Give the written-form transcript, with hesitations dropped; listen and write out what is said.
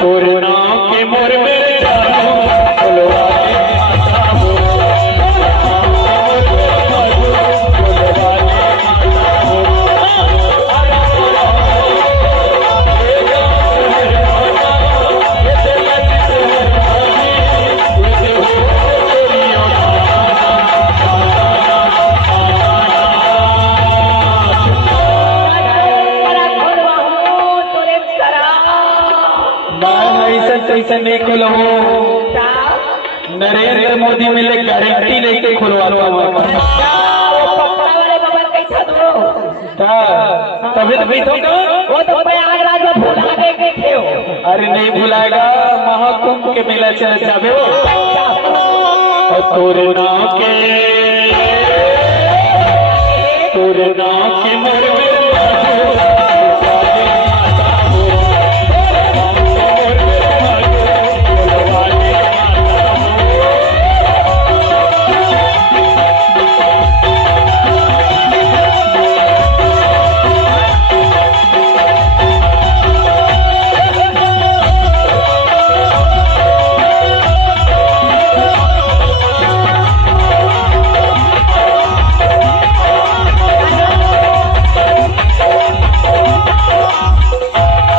तोरे नाम के मोर मेरे जानू खुलवा दे माता हो। ऐसा नहीं खुलो, नरेंद्र मोदी मिले गारंटी लेके खुलवाता हूँ। तभी तो वो तो प्रयागराज में भुला देंगे थे। अरे नहीं भुलाएगा, महाकुंभ के मेला चले जावे तोरे नाम के